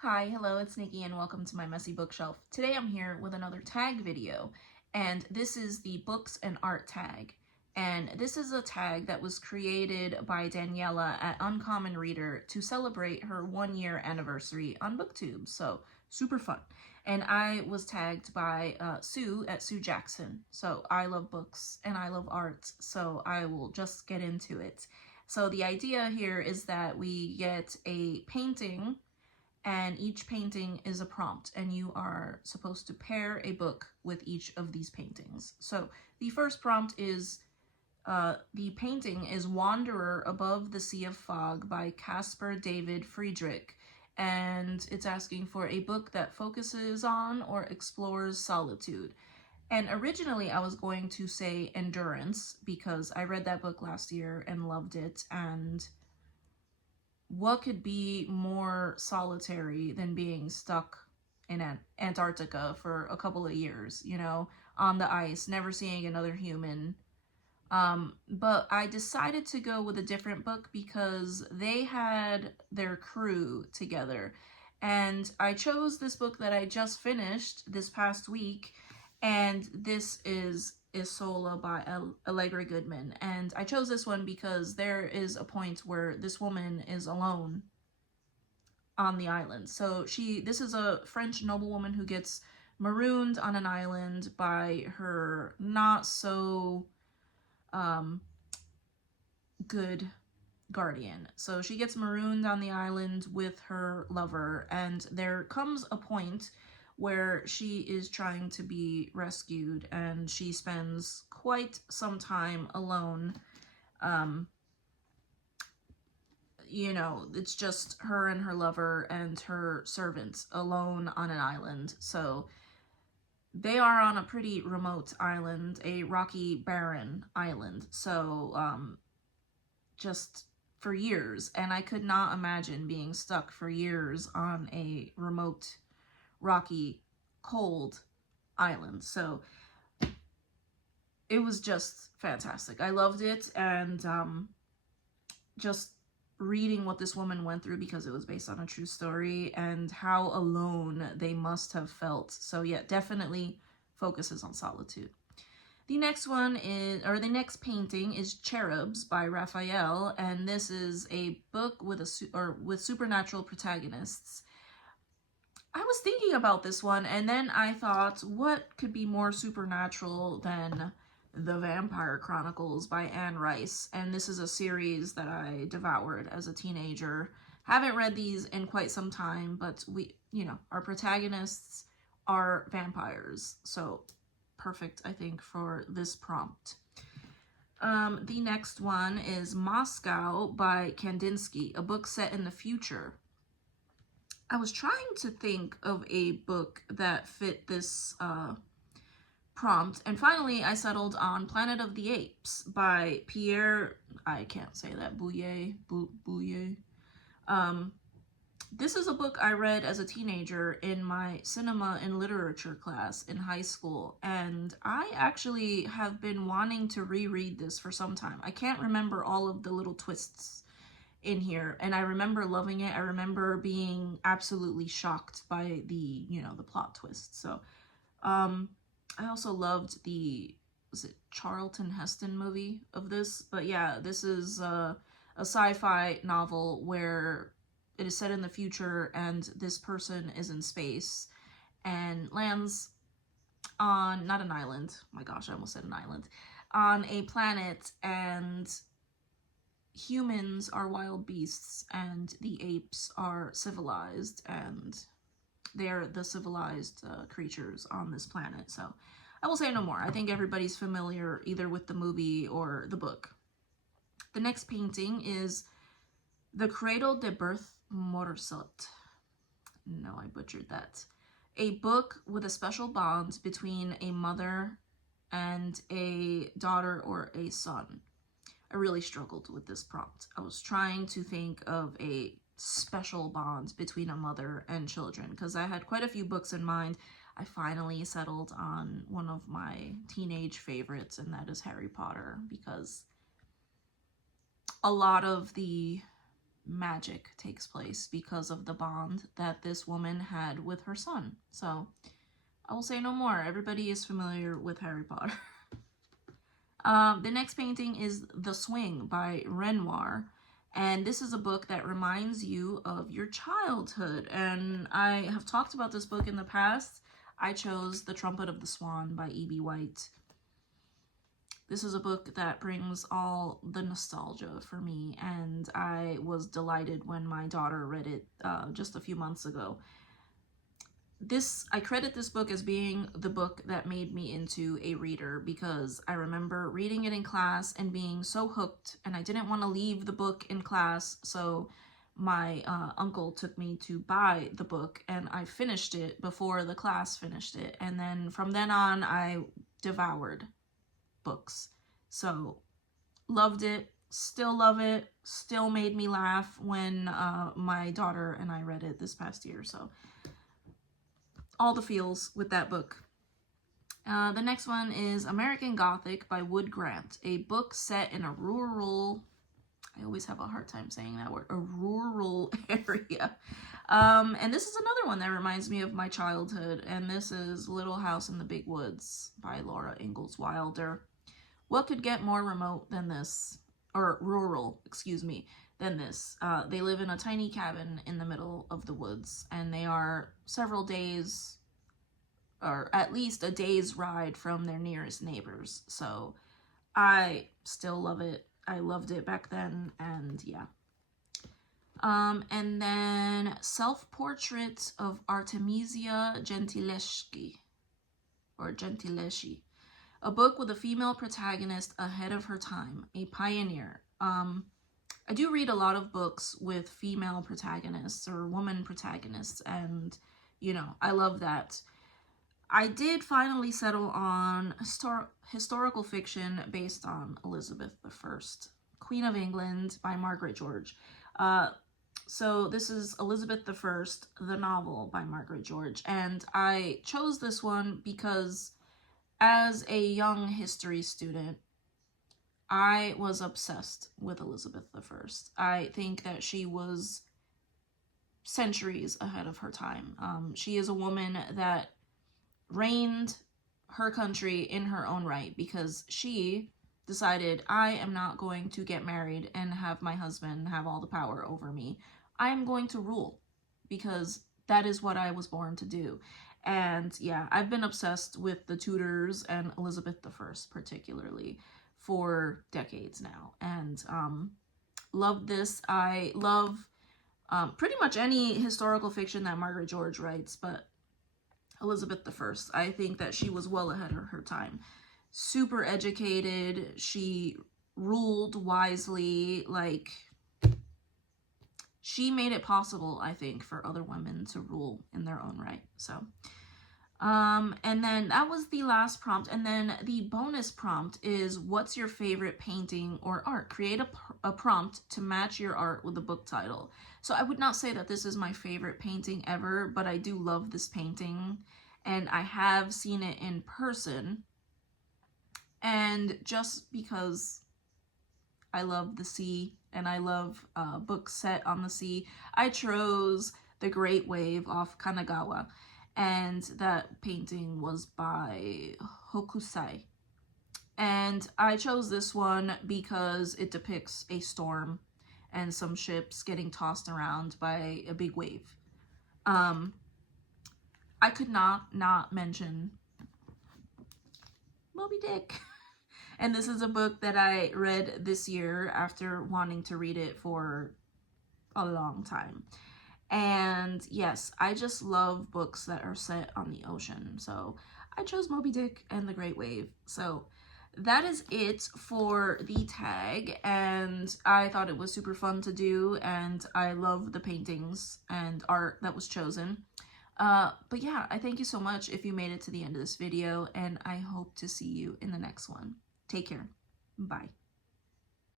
Hi, hello, it's Nikki and welcome to my messy bookshelf. Today I'm here with another tag video, and this is the books and art tag. And this is a tag that was created by Daniela at Uncommon Reader to celebrate her 1-year anniversary on Booktube, so super fun. And I was tagged by Sue at Sue Jackson. So I love books and I love art, so I will just get into it. So the idea here is that we get a painting, and each painting is a prompt, and you are supposed to pair a book with each of these paintings. So the first prompt is the painting is Wanderer Above the Sea of Fog by Caspar David Friedrich, and it's asking for a book that focuses on or explores solitude. And originally I was going to say Endurance because I read that book last year and loved it, and what could be more solitary than being stuck in Antarctica for a couple of years, on the ice, never seeing another human. But I decided to go with a different book because they had their crew together. And I chose this book that I just finished this past week, and this is Isola by Allegra Goodman. And I chose this one because there is a point where this woman is alone on the island. So this is a French noblewoman who gets marooned on an island by her not so good guardian. So she gets marooned on the island with her lover, and there comes a point where she is trying to be rescued, and she spends quite some time alone. It's just her and her lover and her servants alone on an island. So they are on a pretty remote island, a rocky, barren island. So just for years, and I could not imagine being stuck for years on a remote, rocky, cold island. So it was just fantastic. I loved it, and just reading what this woman went through, because it was based on a true story, and how alone they must have felt. So yeah, definitely focuses on solitude. The next one is, or the next painting is Cherubs by Raphael, and this is a book with with supernatural protagonists. I was thinking about this one, and then I thought, what could be more supernatural than The Vampire Chronicles by Anne Rice? And this is a series that I devoured as a teenager. Haven't read these in quite some time, but our protagonists are vampires, so perfect, I think, for this prompt. The next one is Moscow by Kandinsky, a book set in the future. I was trying to think of a book that fit this prompt, and finally I settled on Planet of the Apes by Pierre, I can't say that, Bouillet. This is a book I read as a teenager in my cinema and literature class in high school, and I actually have been wanting to reread this for some time. I can't remember all of the little twists in here, and I remember loving it. I remember being absolutely shocked by the plot twist. So I also loved was it Charlton Heston movie of this? But yeah, this is a sci-fi novel where it is set in the future, and this person is in space and lands on, not an island, my gosh, I almost said an island, on a planet, and humans are wild beasts and the apes are civilized, and they're the civilized creatures on this planet. So I will say no more. I think everybody's familiar either with the movie or the book. The next painting is The Cradle di Berthe Morisot. No, I butchered that. A book with a special bond between a mother and a daughter or a son. I really struggled with this prompt. I was trying to think of a special bond between a mother and children, because I had quite a few books in mind. I finally settled on one of my teenage favorites, and that is Harry Potter, because a lot of the magic takes place because of the bond that this woman had with her son. So I will say no more. Everybody is familiar with Harry Potter. The next painting is The Swing by Renoir. And this is a book that reminds you of your childhood. And I have talked about this book in the past. I chose The Trumpet of the Swan by E.B. White. This is a book that brings all the nostalgia for me, and I was delighted when my daughter read it just a few months ago. I credit this book as being the book that made me into a reader, because I remember reading it in class and being so hooked, and I didn't want to leave the book in class, so my uncle took me to buy the book, and I finished it before the class finished it, and then from then on I devoured books. So loved it, still love it, still made me laugh when my daughter and I read it this past year. So all the feels with that book. The next one is American Gothic by Wood Grant, a book set in a rural, I always have a hard time saying that word, a rural area. And this is another one that reminds me of my childhood, and this is Little House in the Big Woods by Laura Ingalls Wilder. What could get more remote than this, or rural, excuse me, than this? They live in a tiny cabin in the middle of the woods, and they are several days, or at least a day's ride from their nearest neighbors. So I still love it. I loved it back then, and yeah. And then Self-Portrait of Artemisia Gentileschi, or Gentileschi. A book with a female protagonist ahead of her time, a pioneer. I do read a lot of books with female protagonists or woman protagonists, and, you know, I love that. I did finally settle on historical fiction based on Elizabeth I, Queen of England by Margaret George. So this is Elizabeth I, the novel by Margaret George, and I chose this one because as a young history student, I was obsessed with Elizabeth I. I think that she was centuries ahead of her time. She is a woman that reigned her country in her own right, because she decided, I am not going to get married and have my husband have all the power over me. I am going to rule, because that is what I was born to do. And yeah, I've been obsessed with the Tudors and Elizabeth I particularly for decades now, and love this. I love pretty much any historical fiction that Margaret George writes, but Elizabeth I, I think that she was well ahead of her time. Super educated, she ruled wisely, like, she made it possible, I think, for other women to rule in their own right. So, and then that was the last prompt. And then the bonus prompt is, what's your favorite painting or art? Create a prompt to match your art with the book title. So I would not say that this is my favorite painting ever, but I do love this painting, and I have seen it in person. And just because I love the sea and I love books set on the sea, I chose The Great Wave off Kanagawa, and that painting was by Hokusai. And I chose this one because it depicts a storm and some ships getting tossed around by a big wave. I could not mention Moby Dick. And this is a book that I read this year after wanting to read it for a long time. And yes, I just love books that are set on the ocean. So I chose Moby Dick and The Great Wave. So that is it for the tag, and I thought it was super fun to do, and I love the paintings and art that was chosen. But yeah, I thank you so much if you made it to the end of this video, and I hope to see you in the next one. Take care. Bye.